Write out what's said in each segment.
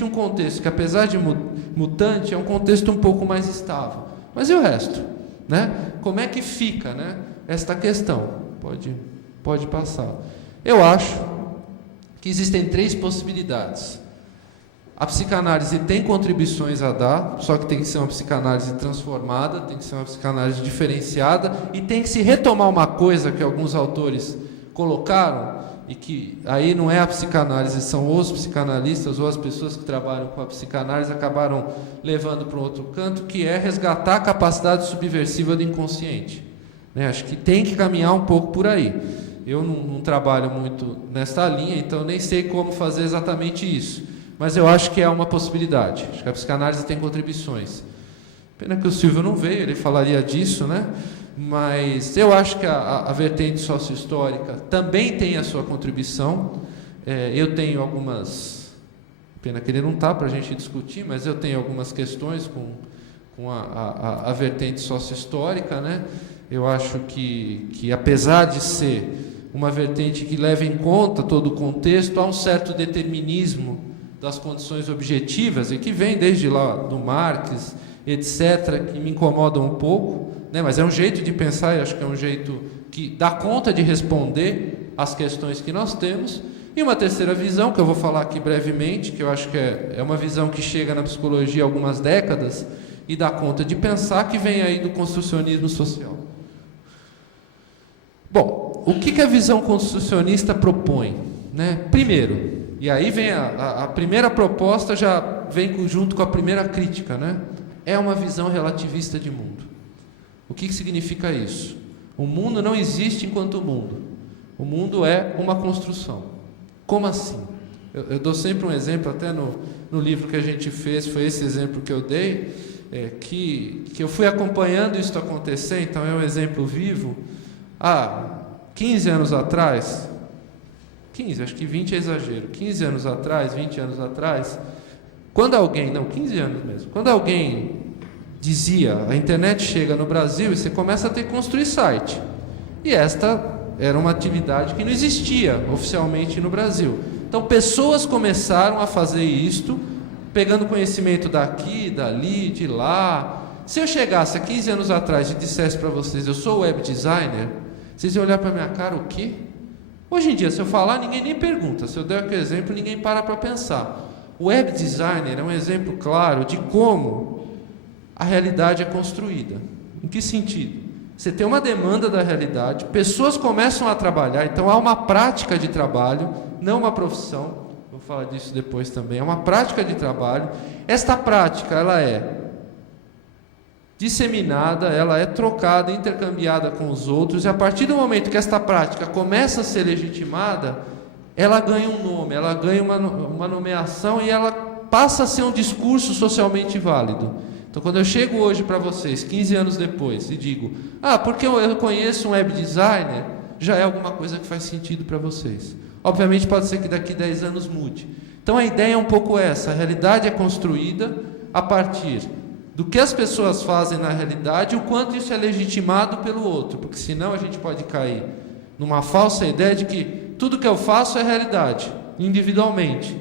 existe um contexto que, apesar de mutante, é um contexto um pouco mais estável. Mas e o resto? Né? Como é que fica, né, esta questão? Pode passar. Eu acho que existem 3 possibilidades. A psicanálise tem contribuições a dar, só que tem que ser uma psicanálise transformada, tem que ser uma psicanálise diferenciada, e tem que se retomar uma coisa que alguns autores colocaram, e que aí não é a psicanálise, são os psicanalistas ou as pessoas que trabalham com a psicanálise acabaram levando para um outro canto, que é resgatar a capacidade subversiva do inconsciente. Né? Acho que tem que caminhar um pouco por aí. Eu não trabalho muito nesta linha, então nem sei como fazer exatamente isso. Mas eu acho que é uma possibilidade. Acho que a psicanálise tem contribuições. Pena que o Silvio não veio, ele falaria disso, né? Mas eu acho que a vertente sócio-histórica também tem a sua contribuição. Eu tenho algumas... Pena que ele não está para a gente discutir, mas eu tenho algumas questões com a vertente sócio-histórica, né? Eu acho que apesar de ser uma vertente que leva em conta todo o contexto, há um certo determinismo das condições objetivas, e que vem desde lá do Marx, etc., que me incomodam um pouco, né? Mas é um jeito de pensar, e acho que é um jeito que dá conta de responder às questões que nós temos. E uma terceira visão, que eu vou falar aqui brevemente, que eu acho que é uma visão que chega na psicologia há algumas décadas, e dá conta de pensar, que vem aí do construcionismo social. Bom, o que a visão construcionista propõe? Né? Primeiro, e aí vem a primeira proposta, já vem junto com a primeira crítica, né? É uma visão relativista de mundo. O que significa isso? O mundo não existe enquanto mundo. O mundo é uma construção. Como assim? Eu dou sempre um exemplo, até no livro que a gente fez, foi esse exemplo que eu dei, que eu fui acompanhando isso acontecer, então é um exemplo vivo. Há 15 anos atrás, 15, acho que 20 é exagero, 15 anos atrás, 20 anos atrás, quando alguém, não, 15 anos mesmo, quando alguém dizia, a internet chega no Brasil e você começa a ter que construir site. E esta era uma atividade que não existia oficialmente no Brasil. Então, pessoas começaram a fazer isto, pegando conhecimento daqui, dali, de lá. Se eu chegasse há 15 anos atrás e dissesse para vocês, eu sou web designer, vocês iam olhar para a minha cara, o quê? Hoje em dia, se eu falar, ninguém nem pergunta. Se eu der aquele exemplo, ninguém para pensar. O web designer é um exemplo claro de como a realidade é construída. Em que sentido? Você tem uma demanda da realidade, pessoas começam a trabalhar, então há uma prática de trabalho, não uma profissão, vou falar disso depois também, é uma prática de trabalho. Esta prática, ela é disseminada, ela é trocada, intercambiada com os outros, e a partir do momento que esta prática começa a ser legitimada, ela ganha um nome, ela ganha uma nomeação, e ela passa a ser um discurso socialmente válido. Então, quando eu chego hoje para vocês, 15 anos depois, e digo, porque eu conheço um web designer, já é alguma coisa que faz sentido para vocês. Obviamente, pode ser que daqui 10 anos mude. Então, a ideia é um pouco essa, a realidade é construída a partir do que as pessoas fazem na realidade, o quanto isso é legitimado pelo outro, porque senão a gente pode cair numa falsa ideia de que tudo que eu faço é realidade, individualmente.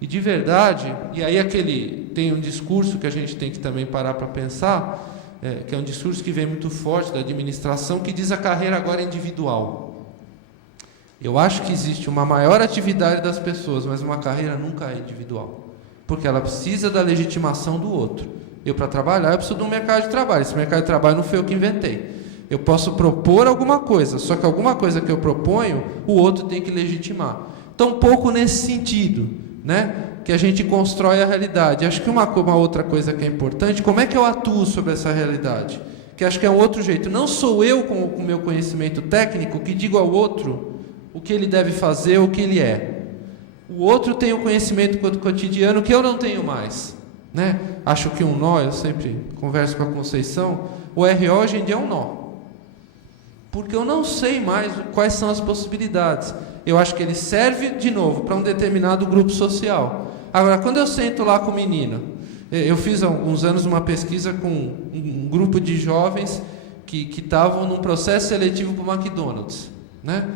E de verdade, e aí tem um discurso que a gente tem que também parar para pensar, que é um discurso que vem muito forte da administração, que diz a carreira agora é individual. Eu acho que existe uma maior atividade das pessoas, mas uma carreira nunca é individual, porque ela precisa da legitimação do outro. Eu, para trabalhar, eu preciso de um mercado de trabalho. Esse mercado de trabalho não foi eu que inventei. Eu posso propor alguma coisa, só que alguma coisa que eu proponho, o outro tem que legitimar. Então, um pouco nesse sentido, né, que a gente constrói a realidade. Acho que uma outra coisa que é importante, como é que eu atuo sobre essa realidade? Que acho que é um outro jeito. Não sou eu, com o meu conhecimento técnico, que digo ao outro o que ele deve fazer, o que ele é. O outro tem o conhecimento cotidiano que eu não tenho mais. Né? Acho que um nó, eu sempre converso com a Conceição, o RO hoje em dia é um nó. Porque eu não sei mais quais são as possibilidades. Eu acho que ele serve, de novo, para um determinado grupo social. Agora, quando eu sento lá com o menino, eu fiz há alguns anos uma pesquisa com um grupo de jovens que estavam num processo seletivo para o McDonald's. Né?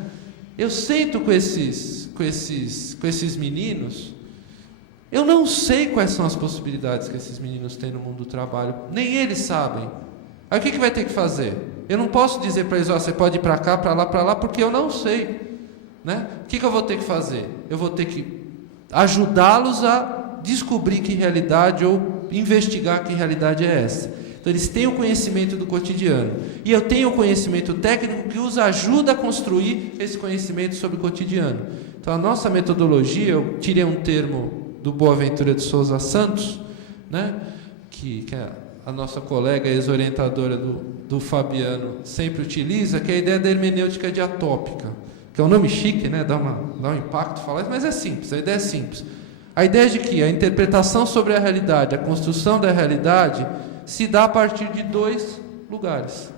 Eu sento com esses meninos, Eu não sei quais são as possibilidades que esses meninos têm no mundo do trabalho, nem eles sabem. Aí o que vai ter que fazer? Eu não posso dizer para eles, você pode ir para cá, para lá, porque eu não sei, né? O que eu vou ter que fazer? Eu vou ter que ajudá-los a descobrir que realidade ou investigar que realidade é essa. Então eles têm o conhecimento do cotidiano e eu tenho o conhecimento técnico que os ajuda a construir esse conhecimento sobre o cotidiano. Então a nossa metodologia, eu tirei um termo do Boaventura de Souza Santos, né, que a nossa colega ex-orientadora do Fabiano sempre utiliza, que é a ideia da hermenêutica diatópica, que é um nome chique, né, dá um impacto falar isso, mas é simples, a ideia é simples. A ideia de que a interpretação sobre a realidade, a construção da realidade, se dá a partir de 2 lugares.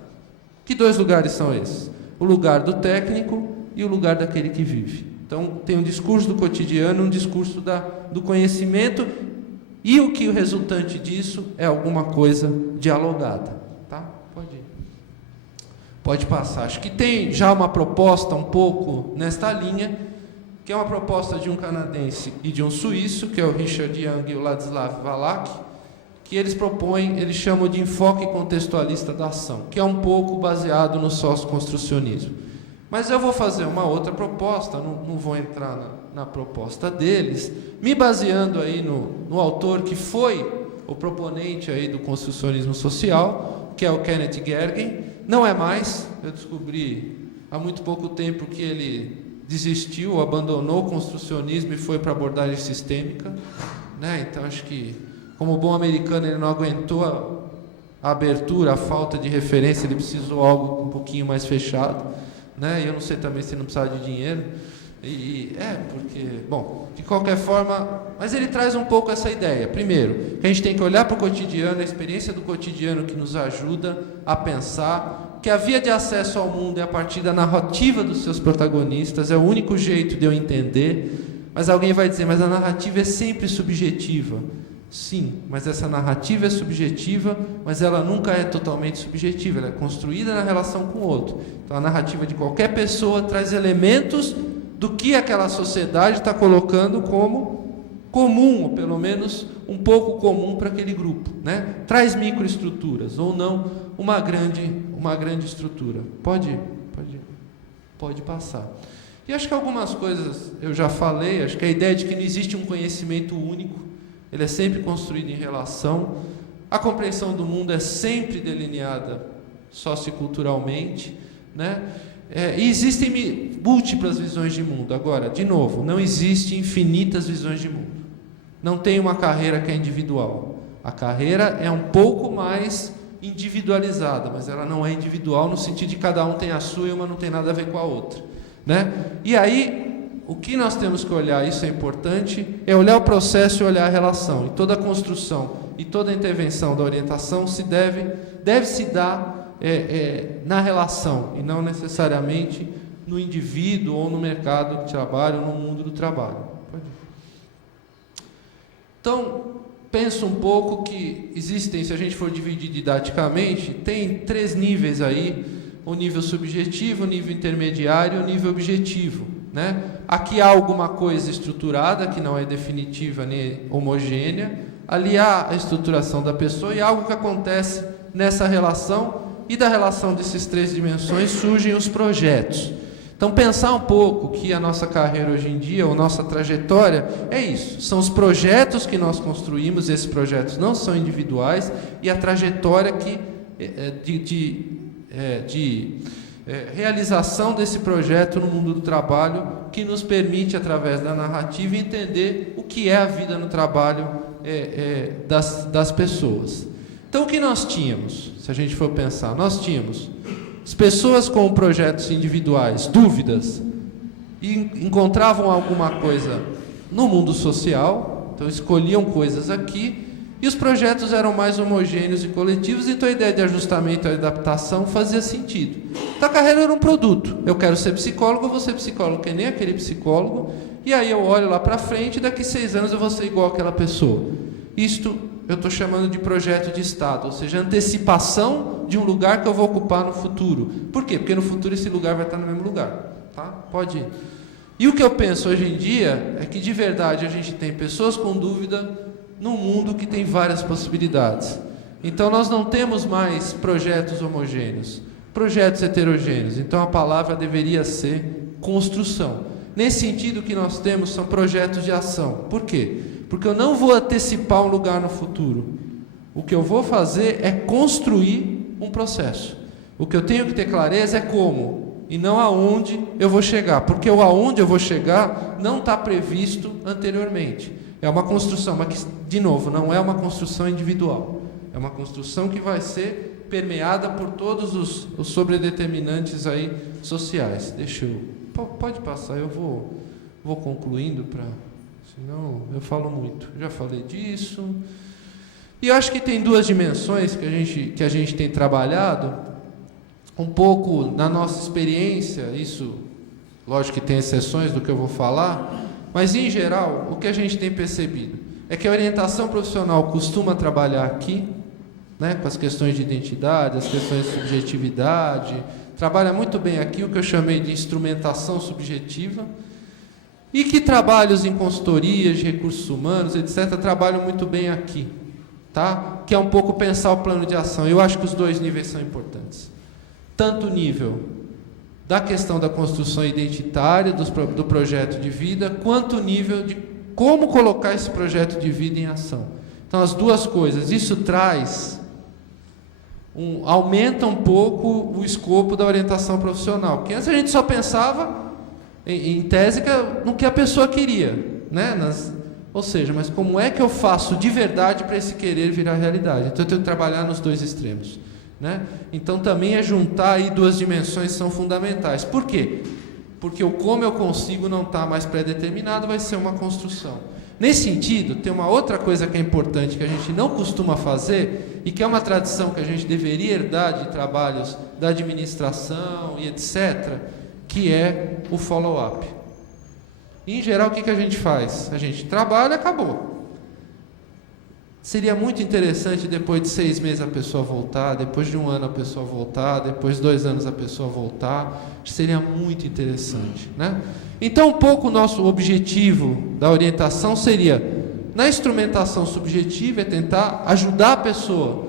Que 2 lugares são esses? O lugar do técnico e o lugar daquele que vive. Então, tem um discurso do cotidiano, um discurso do conhecimento, e o que o resultante disso é alguma coisa dialogada. Tá? Pode ir. Pode passar. Acho que tem já uma proposta um pouco nesta linha, que é uma proposta de um canadense e de um suíço, que é o Richard Young e o Ladislav Valak, que eles propõem, eles chamam de enfoque contextualista da ação, que é um pouco baseado no socioconstrucionismo. Mas eu vou fazer uma outra proposta, não vou entrar na proposta deles, me baseando aí no autor que foi o proponente aí do construcionismo social, que é o Kenneth Gergen. Não é mais, eu descobri há muito pouco tempo que ele desistiu, abandonou o construcionismo e foi para a abordagem sistêmica, né? Então acho que, como bom americano, ele não aguentou a abertura, a falta de referência, ele precisou algo um pouquinho mais fechado, né? E eu não sei também se não precisava de dinheiro, porque, bom, de qualquer forma, mas ele traz um pouco essa ideia. Primeiro, que a gente tem que olhar para o cotidiano, a experiência do cotidiano que nos ajuda a pensar, que a via de acesso ao mundo é a partir da narrativa dos seus protagonistas, é o único jeito de eu entender. Mas alguém vai dizer, mas a narrativa é sempre subjetiva. Sim, mas essa narrativa é subjetiva, mas ela nunca é totalmente subjetiva, ela é construída na relação com o outro. Então a narrativa de qualquer pessoa traz elementos do que aquela sociedade está colocando como comum, ou pelo menos um pouco comum para aquele grupo, né? Traz microestruturas, ou não uma grande estrutura. Pode passar. E acho que algumas coisas eu já falei, acho que a ideia de que não existe um conhecimento único, ele é sempre construído em relação, a compreensão do mundo é sempre delineada socioculturalmente, né? E existem múltiplas visões de mundo. Agora, de novo, não existe infinitas visões de mundo. Não tem uma carreira que é individual. A carreira é um pouco mais individualizada, mas ela não é individual no sentido de que cada um tem a sua e uma não tem nada a ver com a outra, né? E aí, o que nós temos que olhar, isso é importante, é olhar o processo e olhar a relação. E toda a construção e toda a intervenção da orientação deve se dar na relação e não necessariamente no indivíduo ou no mercado de trabalho ou no mundo do trabalho. Então, penso um pouco que existem, se a gente for dividir didaticamente, tem 3 níveis aí: o nível subjetivo, o nível intermediário e o nível objetivo, né? Aqui há alguma coisa estruturada que não é definitiva nem homogênea, ali há a estruturação da pessoa e algo que acontece nessa relação, e da relação dessas 3 dimensões surgem os projetos. Então, pensar um pouco que a nossa carreira hoje em dia, ou nossa trajetória, é isso. São os projetos que nós construímos, esses projetos não são individuais, e a trajetória de realização desse projeto no mundo do trabalho, que nos permite, através da narrativa, entender o que é a vida no trabalho das pessoas. Então, o que nós tínhamos, se a gente for pensar? Nós tínhamos as pessoas com projetos individuais, dúvidas, e encontravam alguma coisa no mundo social, então escolhiam coisas aqui, e os projetos eram mais homogêneos e coletivos, então a ideia de ajustamento e adaptação fazia sentido. Então a carreira era um produto. Eu quero ser psicólogo, eu vou ser psicólogo que nem aquele psicólogo, e aí eu olho lá para frente, e daqui 6 anos eu vou ser igual àquela pessoa. Isto eu estou chamando de projeto de Estado, ou seja, antecipação de um lugar que eu vou ocupar no futuro. Por quê? Porque no futuro esse lugar vai estar no mesmo lugar. Tá? Pode ir. E o que eu penso hoje em dia é que de verdade a gente tem pessoas com dúvida num mundo que tem várias possibilidades. Então nós não temos mais projetos homogêneos, projetos heterogêneos. Então a palavra deveria ser construção. Nesse sentido, o que nós temos são projetos de ação. Por quê? Porque eu não vou antecipar um lugar no futuro. O que eu vou fazer é construir um processo. O que eu tenho que ter clareza é como, e não aonde eu vou chegar, porque o aonde eu vou chegar não está previsto anteriormente. É uma construção, mas que, de novo, não é uma construção individual. É uma construção que vai ser permeada por todos os sobredeterminantes aí sociais. Deixa eu... Pode passar, eu vou concluindo, senão eu falo muito. Já falei disso. E eu acho que tem duas dimensões que a gente tem trabalhado, um pouco na nossa experiência, isso, lógico que tem exceções do que eu vou falar, mas em geral, o que a gente tem percebido é que a orientação profissional costuma trabalhar aqui, né, com as questões de identidade, as questões de subjetividade, trabalha muito bem aqui o que eu chamei de instrumentação subjetiva, e que trabalhos em consultorias de recursos humanos, etc., trabalham muito bem aqui, tá? Que é um pouco pensar o plano de ação. Eu acho que os dois níveis são importantes. Tanto o nível da questão da construção identitária, do projeto de vida, quanto o nível de como colocar esse projeto de vida em ação. Então, as duas coisas, isso aumenta um pouco o escopo da orientação profissional, porque antes a gente só pensava, em tese, no que a pessoa queria, né? Ou seja, mas como é que eu faço de verdade para esse querer virar realidade? Então, eu tenho que trabalhar nos dois extremos. Né? Então também é juntar aí duas dimensões que são fundamentais. Por quê? Porque o como eu consigo não está mais pré-determinado, vai ser uma construção. Nesse sentido, tem uma outra coisa que é importante, que a gente não costuma fazer, e que é uma tradição que a gente deveria herdar de trabalhos da administração e etc., que é o follow-up. Em geral, o que a gente faz? A gente trabalha, acabou. Seria muito interessante depois de 6 meses a pessoa voltar, depois de 1 ano a pessoa voltar, depois de 2 anos a pessoa voltar. Seria muito interessante, né? Então, um pouco o nosso objetivo da orientação seria, na instrumentação subjetiva, é tentar ajudar a pessoa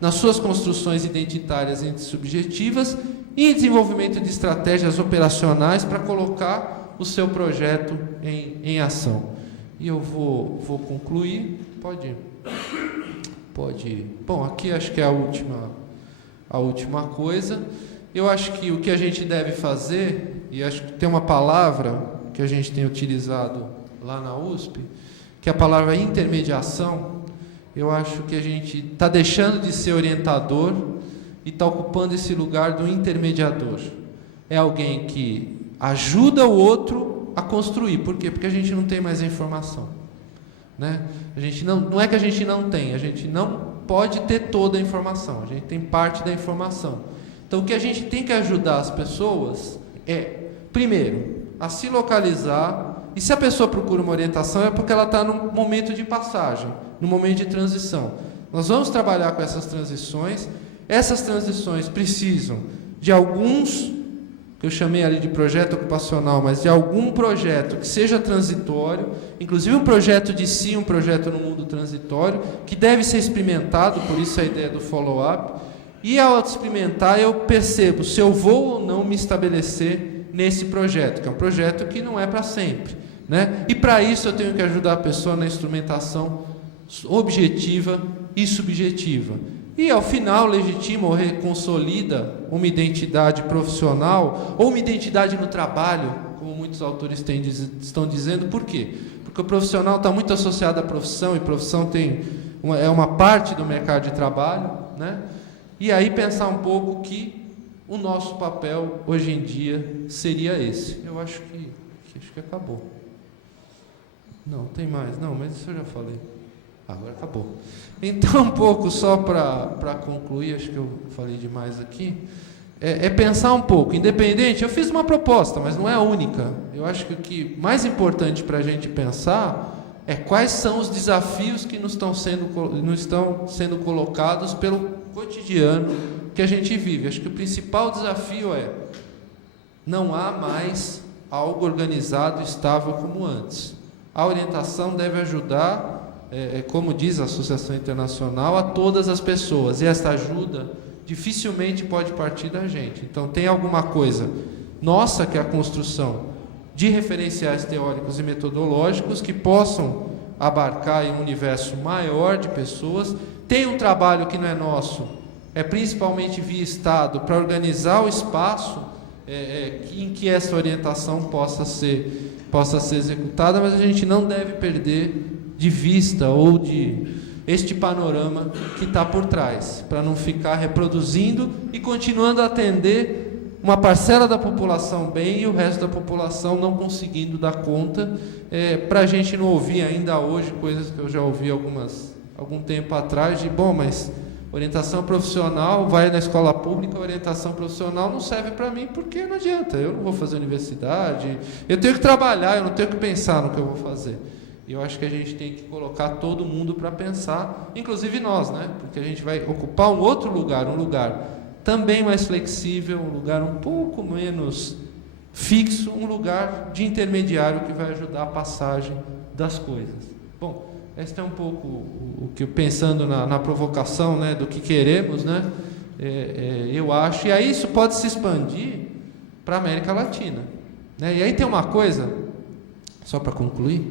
nas suas construções identitárias e subjetivas e em desenvolvimento de estratégias operacionais para colocar o seu projeto em ação. E eu vou concluir. Pode ir. Bom, aqui acho que é a última coisa. Eu acho que o que a gente deve fazer, e acho que tem uma palavra que a gente tem utilizado lá na USP, que é a palavra intermediação. Eu acho que a gente está deixando de ser orientador e está ocupando esse lugar do intermediador. É alguém que ajuda o outro a construir. Por quê? Porque a gente não tem mais a informação. Né? A gente não é que a gente não tem, a gente não pode ter toda a informação, a gente tem parte da informação. Então, o que a gente tem que ajudar as pessoas é, primeiro, a se localizar, e se a pessoa procura uma orientação é porque ela está num momento de passagem, num momento de transição. Nós vamos trabalhar com essas transições precisam de alguns, que eu chamei ali de projeto ocupacional, mas de algum projeto que seja transitório, inclusive um projeto de si, um projeto no mundo transitório, que deve ser experimentado, por isso a ideia do follow-up, e ao experimentar eu percebo se eu vou ou não me estabelecer nesse projeto, que é um projeto que não é para sempre, né? E para isso eu tenho que ajudar a pessoa na instrumentação objetiva e subjetiva. E, ao final, legitima ou consolida uma identidade profissional ou uma identidade no trabalho, como muitos autores estão dizendo. Por quê? Porque o profissional está muito associado à profissão, e profissão é uma parte do mercado de trabalho, né? E aí pensar um pouco que o nosso papel, hoje em dia, seria esse. Eu acho que acabou. Não, tem mais. Não, mas isso eu já falei. Agora acabou. Então, um pouco só para concluir, acho que eu falei demais aqui, é pensar um pouco, independente, eu fiz uma proposta, mas não é a única. Eu acho que o que mais importante para a gente pensar é quais são os desafios que nos estão sendo colocados pelo cotidiano que a gente vive. Acho que o principal desafio é: não há mais algo organizado e estável como antes. A orientação deve ajudar, como diz a Associação Internacional, a todas as pessoas, e essa ajuda dificilmente pode partir da gente. Então tem alguma coisa nossa, que é a construção de referenciais teóricos e metodológicos que possam abarcar um universo maior de pessoas. Tem um trabalho que não é nosso, é principalmente via Estado, para organizar o espaço em que essa orientação possa ser executada, mas a gente não deve perder de vista ou de este panorama que está por trás, para não ficar reproduzindo e continuando a atender uma parcela da população bem e o resto da população não conseguindo dar conta, para a gente não ouvir ainda hoje coisas que eu já ouvi algum tempo atrás, de mas orientação profissional, vai na escola pública, orientação profissional não serve para mim, porque não adianta, eu não vou fazer universidade, eu tenho que trabalhar, eu não tenho que pensar no que eu vou fazer. E eu acho que a gente tem que colocar todo mundo para pensar, inclusive nós, né? Porque a gente vai ocupar um outro lugar, um lugar também mais flexível, um lugar um pouco menos fixo, um lugar de intermediário que vai ajudar a passagem das coisas. Bom, este é um pouco o que, pensando na provocação, né, do que queremos, né, eu acho, e aí isso pode se expandir para a América Latina, né? E aí tem uma coisa, só para concluir,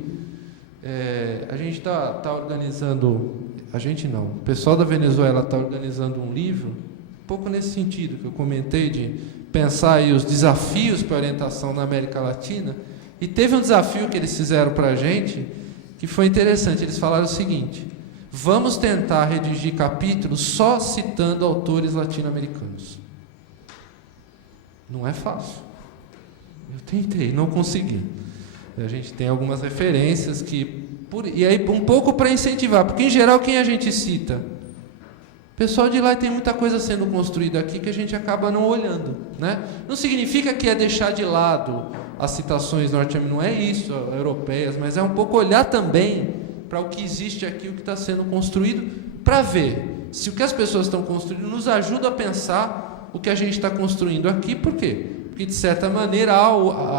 a gente está organizando, o pessoal da Venezuela está organizando um livro, um pouco nesse sentido que eu comentei, de pensar aí os desafios para a orientação na América Latina, e teve um desafio que eles fizeram para a gente, que foi interessante. Eles falaram o seguinte: vamos tentar redigir capítulos só citando autores latino-americanos. Não é fácil. Eu tentei, não consegui. A gente tem algumas referências e aí um pouco para incentivar, porque em geral quem a gente cita? O pessoal de lá tem muita coisa sendo construída aqui que a gente acaba não olhando, né? Não significa que é deixar de lado as citações norte-americanas, não é isso, europeias, mas é um pouco olhar também para o que existe aqui, o que está sendo construído, para ver se o que as pessoas estão construindo nos ajuda a pensar o que a gente está construindo aqui. Por quê? Porque, de certa maneira,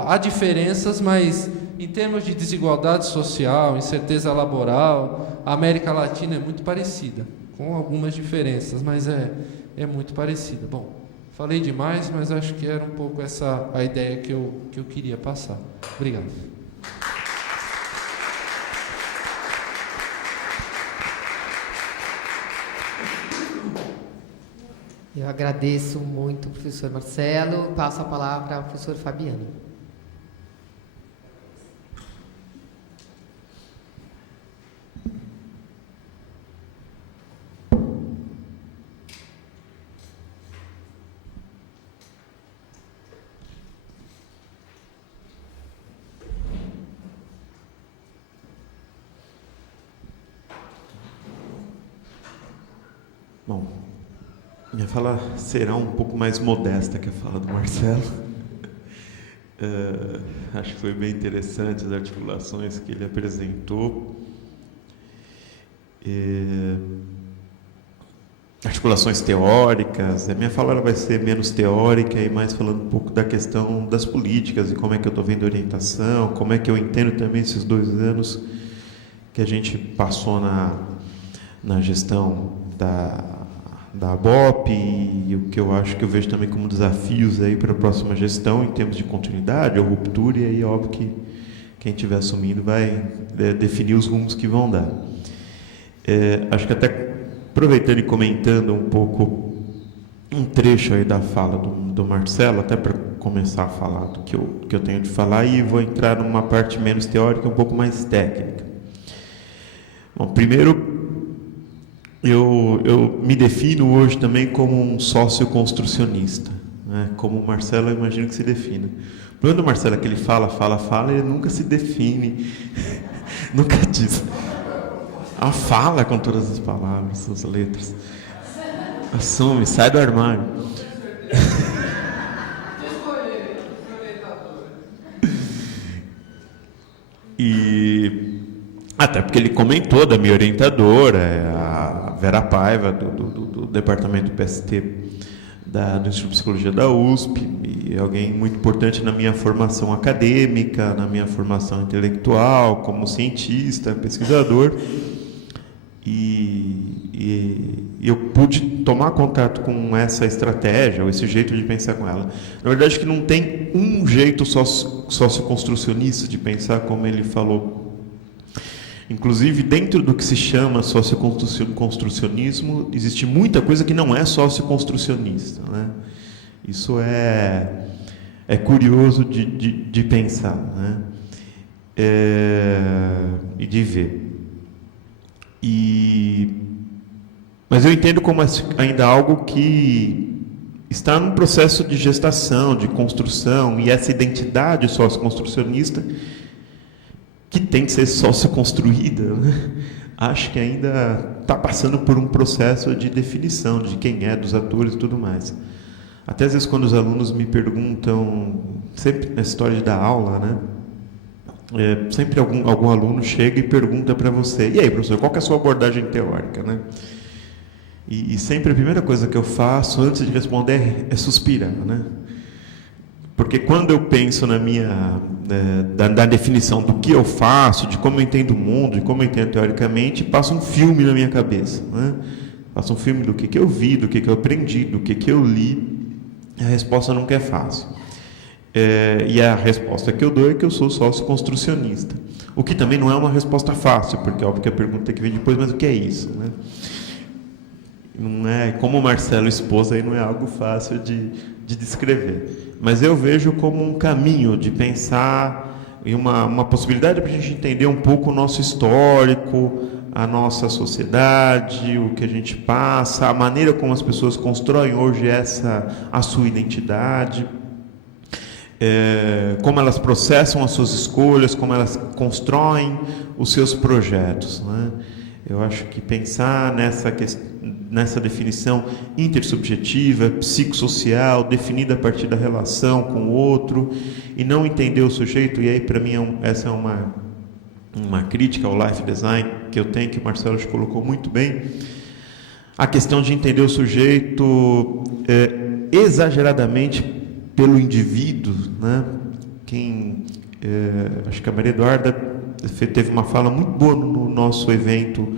há diferenças, mas em termos de desigualdade social, incerteza laboral, a América Latina é muito parecida, com algumas diferenças, mas é muito parecida. Bom, falei demais, mas acho que era um pouco essa a ideia que eu queria passar. Obrigado. Eu agradeço muito, professor Marcelo. Passo a palavra ao professor Fabiano. Bom, minha fala será um pouco mais modesta que a fala do Marcelo. Acho que foi bem interessante as articulações que ele apresentou. Articulações teóricas. A minha fala ela vai ser menos teórica e mais falando um pouco da questão das políticas e como é que eu estou vendo a orientação, como é que eu entendo também esses 2 anos que a gente passou na gestão da ABOP e o que eu acho que eu vejo também como desafios aí para a próxima gestão em termos de continuidade ou ruptura, e aí óbvio que quem estiver assumindo vai definir os rumos que vão dar. Acho que até aproveitando e comentando um pouco um trecho aí da fala do Marcelo, até para começar a falar do que eu tenho de falar, e vou entrar numa parte menos teórica, um pouco mais técnica. Bom, primeiro, eu me defino hoje também como um sócio-construcionista, né? Como o Marcelo, eu imagino que se defina. O problema do Marcelo é que ele fala, ele nunca se define, nunca diz. A fala com todas as palavras, suas letras. Assume, sai do armário. E até porque ele comentou da minha orientadora, a Vera Paiva, do departamento PST do Instituto de Psicologia da USP, e alguém muito importante na minha formação acadêmica, na minha formação intelectual, como cientista, pesquisador. E eu pude tomar contato com essa estratégia, ou esse jeito de pensar com ela. Na verdade, que não tem um jeito socioconstrucionista de pensar, como ele falou. Inclusive, dentro do que se chama socioconstrucionismo, existe muita coisa que não é socioconstrucionista, né? Isso é curioso de pensar, né? E de ver. Mas eu entendo como ainda algo que está num processo de gestação, de construção, e essa identidade socioconstrucionista, que tem que ser socioconstruída, né? Acho que ainda está passando por um processo de definição de quem é, dos atores e tudo mais. Até às vezes quando os alunos me perguntam, sempre nessa história de dar aula, né? Sempre algum aluno chega e pergunta para você: e aí, professor, qual que é a sua abordagem teórica, né? E sempre a primeira coisa que eu faço antes de responder é suspirar, né? Porque quando eu penso na minha da definição do que eu faço, de como eu entendo o mundo, de como eu entendo teoricamente, passa um filme na minha cabeça, né? Passa um filme do que eu vi, do que eu aprendi, do que eu li. A resposta nunca é fácil. E a resposta que eu dou é que eu sou socioconstrucionista. O que também não é uma resposta fácil, porque é óbvio que a pergunta que vem depois, mas o que é isso, né? Não é, como o Marcelo expôs, aí não é algo fácil de descrever. Mas eu vejo como um caminho de pensar em uma possibilidade para a gente entender um pouco o nosso histórico, a nossa sociedade, o que a gente passa, a maneira como as pessoas constroem hoje a sua identidade. Como elas processam as suas escolhas, como elas constroem os seus projetos, né? Eu acho que pensar nessa definição intersubjetiva, psicossocial, definida a partir da relação com o outro, e não entender o sujeito, e aí para mim essa é uma crítica ao life design que eu tenho, que o Marcelo colocou muito bem, a questão de entender o sujeito exageradamente pelo indivíduo, né? Acho que a Maria Eduarda teve uma fala muito boa no nosso evento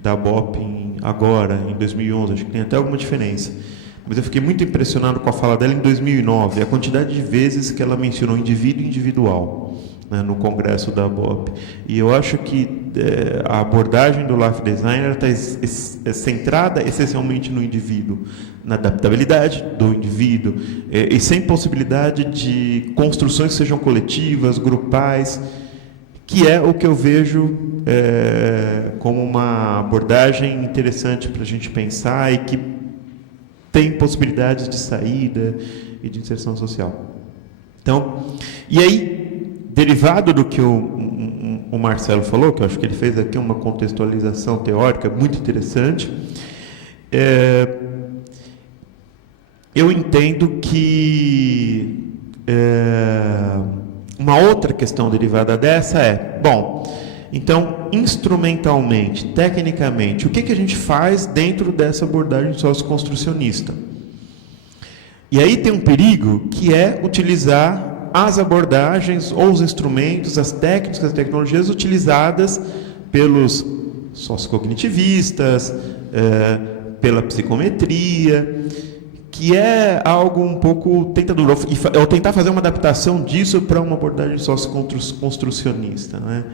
da BOP agora, em 2011, acho que tem até alguma diferença. Mas eu fiquei muito impressionado com a fala dela em 2009, a quantidade de vezes que ela mencionou indivíduo individual, né, no congresso da BOP. E eu acho que a abordagem do Life Designer está centrada essencialmente no indivíduo, na adaptabilidade do indivíduo, e sem possibilidade de construções que sejam coletivas, grupais, que é o que eu vejo como uma abordagem interessante para a gente pensar e que tem possibilidades de saída e de inserção social. Então, e aí, derivado do que o Marcelo falou, que eu acho que ele fez aqui uma contextualização teórica muito interessante, eu entendo que uma outra questão derivada dessa então, instrumentalmente, tecnicamente, o que a gente faz dentro dessa abordagem socioconstrucionista? E aí tem um perigo que é utilizar as abordagens ou os instrumentos, as técnicas, as tecnologias utilizadas pelos sociocognitivistas, pela psicometria, que é algo um pouco tentador, ou tentar fazer uma adaptação disso para uma abordagem socioconstrucionista, né?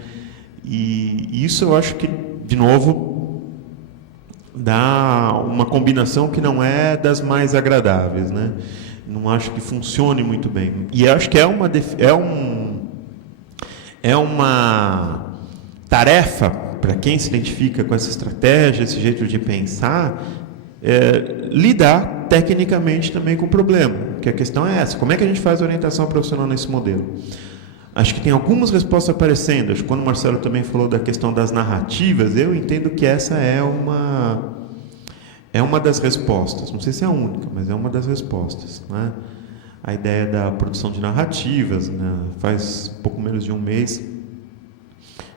E isso eu acho que, de novo, dá uma combinação que não é das mais agradáveis, né? Não acho que funcione muito bem. E acho que é uma tarefa para quem se identifica com essa estratégia, esse jeito de pensar, lidar tecnicamente também com o problema, que a questão é essa: como é que a gente faz a orientação profissional nesse modelo? Acho que tem algumas respostas aparecendo. Acho que quando o Marcelo também falou da questão das narrativas, eu entendo que essa é uma das respostas. Não sei se é a única, mas é uma das respostas, né? A ideia da produção de narrativas, né? Faz pouco menos de um mês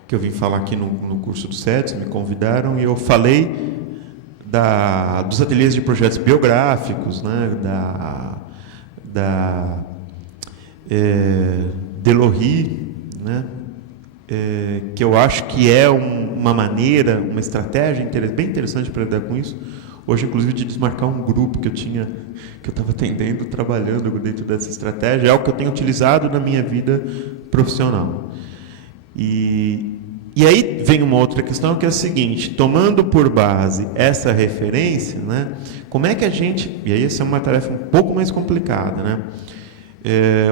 que eu vim falar aqui no curso do SEDES, me convidaram e eu falei dos ateliês de projetos biográficos, né, da Delohry, né, que eu acho que é uma maneira, uma estratégia bem interessante para lidar com isso. Hoje, inclusive, de desmarcar um grupo que eu estava atendendo, trabalhando dentro dessa estratégia, é algo que eu tenho utilizado na minha vida profissional. E aí vem uma outra questão, que é a seguinte: tomando por base essa referência, né, como é que a gente... E aí essa é uma tarefa um pouco mais complicada, né?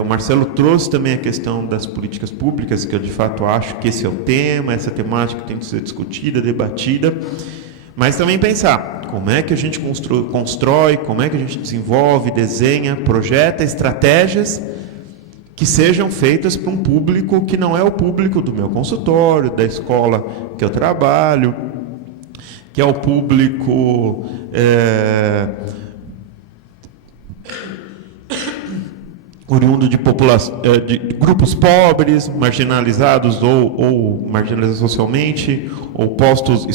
O Marcelo trouxe também a questão das políticas públicas, que eu de fato acho que esse é o tema, essa temática tem que ser discutida, debatida, mas também pensar como é que a gente constrói, como é que a gente desenvolve, desenha, projeta estratégias que sejam feitas para um público que não é o público do meu consultório, da escola que eu trabalho, que é o público oriundo de grupos pobres, marginalizados ou marginalizados socialmente, ou postos,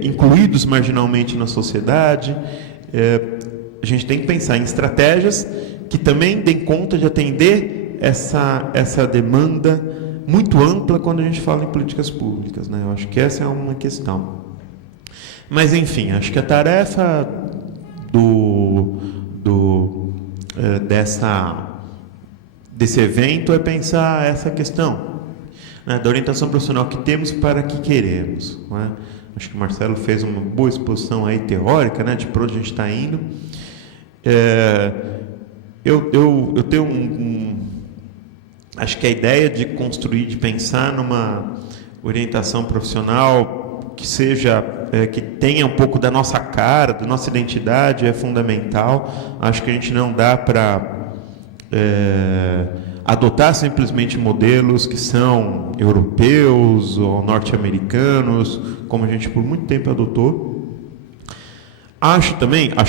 incluídos marginalmente na sociedade. A gente tem que pensar em estratégias que também deem conta de atender essa demanda muito ampla quando a gente fala em políticas públicas, né? Eu acho que essa é uma questão. Mas, enfim, acho que a tarefa desse evento é pensar essa questão, né, da orientação profissional que temos para que queremos, né? Acho que o Marcelo fez uma boa exposição aí teórica, né, de para onde a gente está indo. Eu tenho acho que a ideia de construir, de pensar numa orientação profissional que seja, que tenha um pouco da nossa cara, da nossa identidade, é fundamental. Acho que a gente não dá para adotar simplesmente modelos que são europeus ou norte-americanos, como a gente por muito tempo adotou. Acho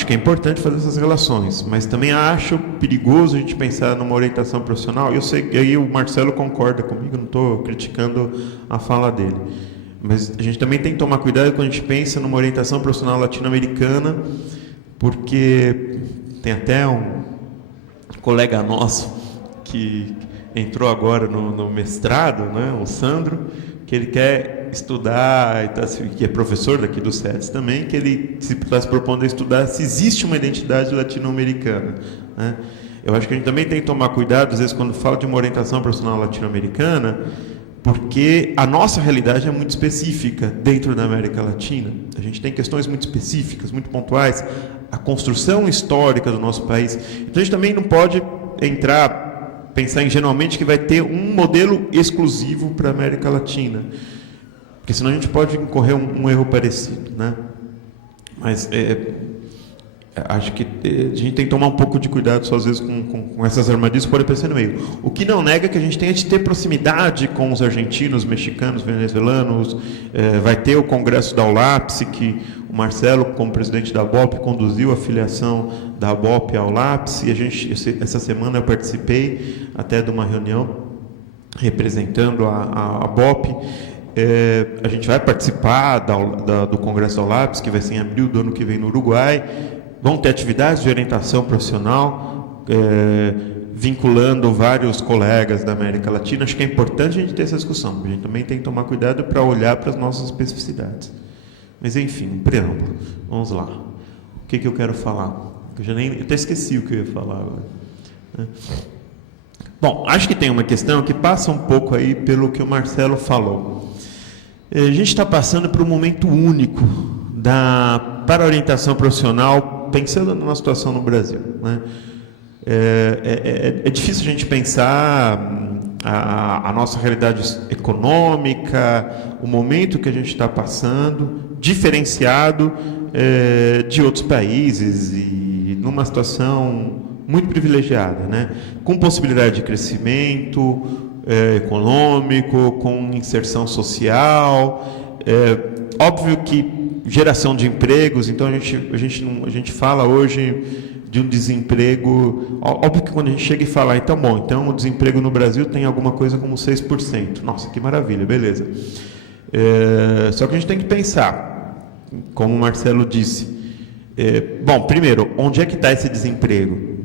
que é importante fazer essas relações, mas também acho perigoso a gente pensar numa orientação profissional. Eu sei que aí o Marcelo concorda comigo, não estou criticando a fala dele, mas a gente também tem que tomar cuidado quando a gente pensa numa orientação profissional latino-americana, porque tem até um colega nosso que entrou agora no mestrado, né, o Sandro, que ele quer estudar, que é professor daqui do SEDES também, que ele está se propondo a estudar se existe uma identidade latino-americana, né? Eu acho que a gente também tem que tomar cuidado, às vezes, quando fala de uma orientação profissional latino-americana, porque a nossa realidade é muito específica dentro da América Latina. A gente tem questões muito específicas, muito pontuais, a construção histórica do nosso país. Então, a gente também não pode pensar ingenuamente que vai ter um modelo exclusivo para a América Latina, porque senão a gente pode incorrer um erro parecido, né? Mas acho que a gente tem que tomar um pouco de cuidado, só às vezes, com essas armadilhas que podem aparecer no meio. O que não nega que a gente tenha de ter proximidade com os argentinos, mexicanos, venezuelanos. Vai ter o congresso da ULAPSE, que o Marcelo, como presidente da BOP, conduziu a filiação da BOP à ULAPSE, e essa semana eu participei até de uma reunião representando a BOP. A gente vai participar do congresso da ULAPSE, que vai ser em abril do ano que vem no Uruguai. Vão ter atividades de orientação profissional, vinculando vários colegas da América Latina. Acho que é importante a gente ter essa discussão. A gente também tem que tomar cuidado para olhar para as nossas especificidades. Mas, enfim, um preâmbulo. Vamos lá. O que eu quero falar? Eu até esqueci o que eu ia falar agora. Bom, acho que tem uma questão que passa um pouco aí pelo que o Marcelo falou. A gente está passando por um momento único para a orientação profissional, pensando na situação no Brasil, né? É difícil a gente pensar a nossa realidade econômica, o momento que a gente está passando, diferenciado de outros países e numa situação muito privilegiada, né? Com possibilidade de crescimento econômico, com inserção social, óbvio que geração de empregos. Então a gente fala hoje de um desemprego, óbvio que quando a gente chega e fala, então o desemprego no Brasil tem alguma coisa como 6%. Nossa, que maravilha, beleza. Só que a gente tem que pensar, como o Marcelo disse, bom, primeiro, onde é que está esse desemprego?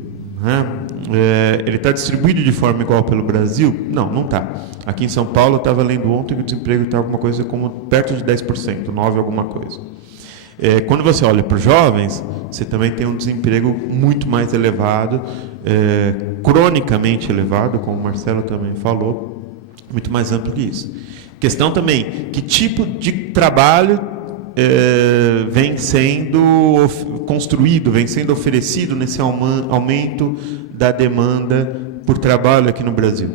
Ele está distribuído de forma igual pelo Brasil? Não, não está. Aqui em São Paulo, eu estava lendo ontem que o desemprego está alguma coisa como perto de 10%, 9% alguma coisa. Quando você olha para os jovens, você também tem um desemprego muito mais elevado, cronicamente elevado, como o Marcelo também falou, muito mais amplo que isso. Questão também, que tipo de trabalho vem sendo construído, vem sendo oferecido nesse aumento da demanda por trabalho aqui no Brasil,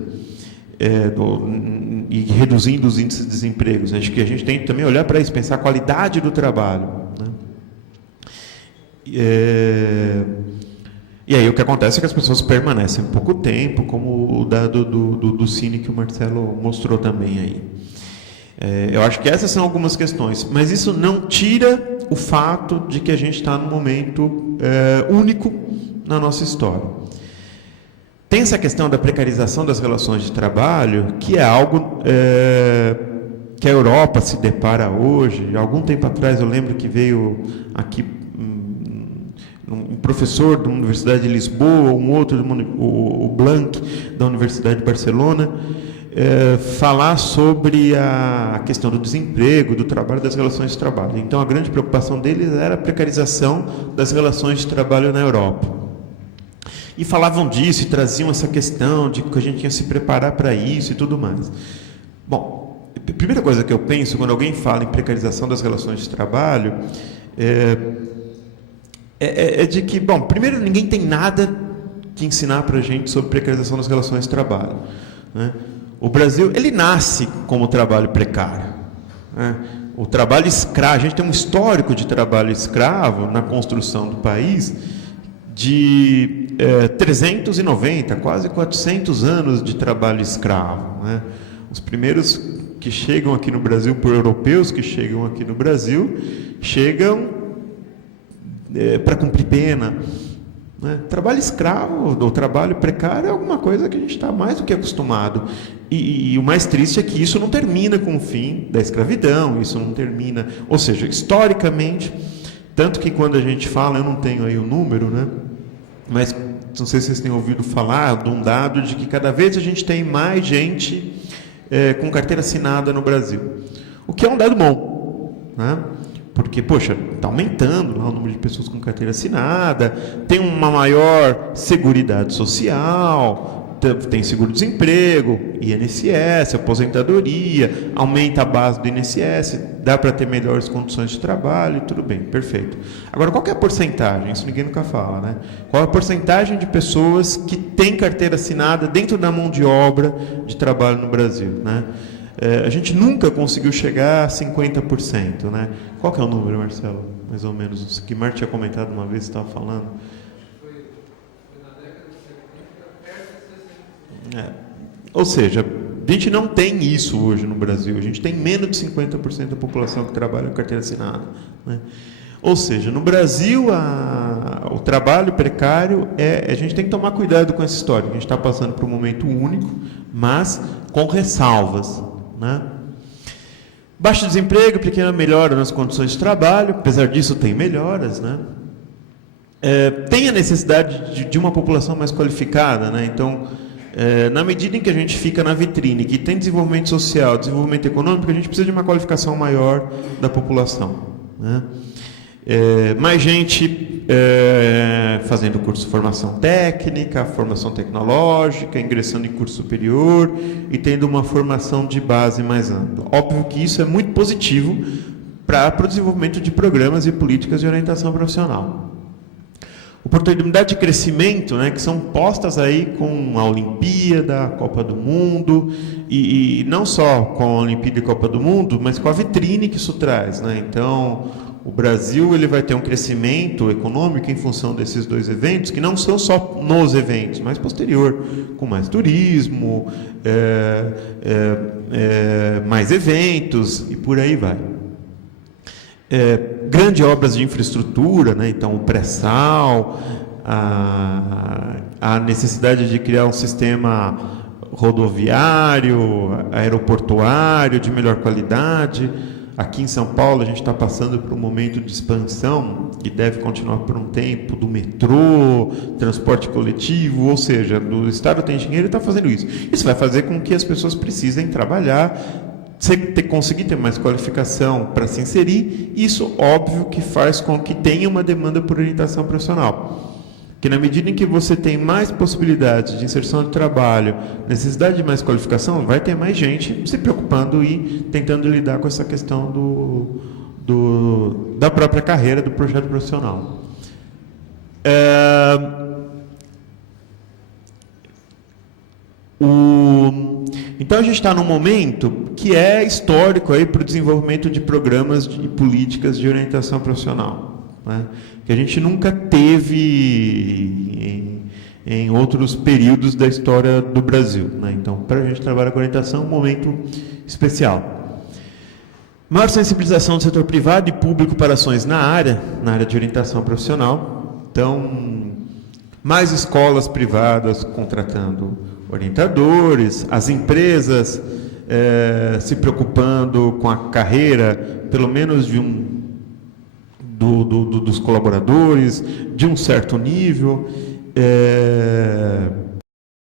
e reduzindo os índices de desemprego. Acho que a gente tem que também olhar para isso, pensar a qualidade do trabalho, né? E aí o que acontece é que as pessoas permanecem pouco tempo, como o dado do Cine que o Marcelo mostrou também aí. Eu acho que essas são algumas questões, mas isso não tira o fato de que a gente está num momento único na nossa história. Tem essa questão da precarização das relações de trabalho, que é algo que a Europa se depara hoje. Há algum tempo atrás eu lembro que veio aqui um professor da Universidade de Lisboa, um outro, o Blanc, da Universidade de Barcelona, falar sobre a questão do desemprego, do trabalho, das relações de trabalho. Então, a grande preocupação deles era a precarização das relações de trabalho na Europa. E falavam disso e traziam essa questão de que a gente tinha que se preparar para isso e tudo mais. Bom, a primeira coisa que eu penso quando alguém fala em precarização das relações de trabalho é de que, bom, primeiro, ninguém tem nada que ensinar para a gente sobre precarização das relações de trabalho, né? O Brasil, ele nasce como trabalho precário, né? O trabalho escravo, a gente tem um histórico de trabalho escravo na construção do país de 390, quase 400 anos de trabalho escravo, né? Os primeiros que chegam aqui no Brasil, por europeus que chegam aqui no Brasil, chegam para cumprir pena, né? Trabalho escravo, ou trabalho precário, é alguma coisa que a gente está mais do que acostumado. E o mais triste é que isso não termina com o fim da escravidão, isso não termina, ou seja, historicamente, tanto que quando a gente fala, eu não tenho aí o número, né? Mas não sei se vocês têm ouvido falar de um dado de que cada vez a gente tem mais gente com carteira assinada no Brasil, o que é um dado bom, né? Porque, poxa, está aumentando lá o número de pessoas com carteira assinada, tem uma maior seguridade social, tem seguro-desemprego, INSS, aposentadoria, aumenta a base do INSS, dá para ter melhores condições de trabalho, tudo bem, perfeito. Agora, qual que é a porcentagem? Isso ninguém nunca fala, né? Qual é a porcentagem de pessoas que têm carteira assinada dentro da mão de obra de trabalho no Brasil, né? A gente nunca conseguiu chegar a 50%, né? Qual que é o número, Marcelo? Mais ou menos, o que Marta tinha comentado uma vez, você estava falando. Foi na década de 70, perto de 60%. Ou seja, a gente não tem isso hoje no Brasil. A gente tem menos de 50% da população que trabalha com carteira assinada, né? Ou seja, no Brasil, o trabalho precário, a gente tem que tomar cuidado com essa história. A gente está passando por um momento único, mas com ressalvas, né? Baixo desemprego, pequena melhora nas condições de trabalho, apesar disso tem melhoras, né? Tem a necessidade de uma população mais qualificada, né? Então, na medida em que a gente fica na vitrine, que tem desenvolvimento social, desenvolvimento econômico, a gente precisa de uma qualificação maior da população, né? Mais gente fazendo curso de formação técnica, formação tecnológica, ingressando em curso superior e tendo uma formação de base mais ampla. Óbvio que isso é muito positivo para o desenvolvimento de programas e políticas de orientação profissional. Oportunidade de crescimento, né, que são postas aí com a Olimpíada, a Copa do Mundo, e não só com a Olimpíada e a Copa do Mundo, mas com a vitrine que isso traz, né? Então, o Brasil ele vai ter um crescimento econômico em função desses dois eventos, que não são só nos eventos, mas posterior, com mais turismo, mais eventos e por aí vai. Grandes obras de infraestrutura, né? Então o pré-sal, a necessidade de criar um sistema rodoviário, aeroportuário de melhor qualidade, Aqui em São Paulo, a gente está passando por um momento de expansão, que deve continuar por um tempo, do metrô, transporte coletivo, ou seja, o Estado tem dinheiro e está fazendo isso. Isso vai fazer com que as pessoas precisem trabalhar, conseguir ter mais qualificação para se inserir. Isso, óbvio, que faz com que tenha uma demanda por orientação profissional. Que na medida em que você tem mais possibilidades de inserção de trabalho, necessidade de mais qualificação, vai ter mais gente se preocupando e tentando lidar com essa questão da própria carreira, do projeto profissional. Então a gente está num momento que é histórico para o desenvolvimento de programas e políticas de orientação profissional, né? Que a gente nunca teve em outros períodos da história do Brasil, né? Então, para a gente trabalhar com orientação, é um momento especial. Maior sensibilização do setor privado e público para ações na área de orientação profissional. Então, mais escolas privadas contratando orientadores, as empresas se preocupando com a carreira, pelo menos dos colaboradores, de um certo nível,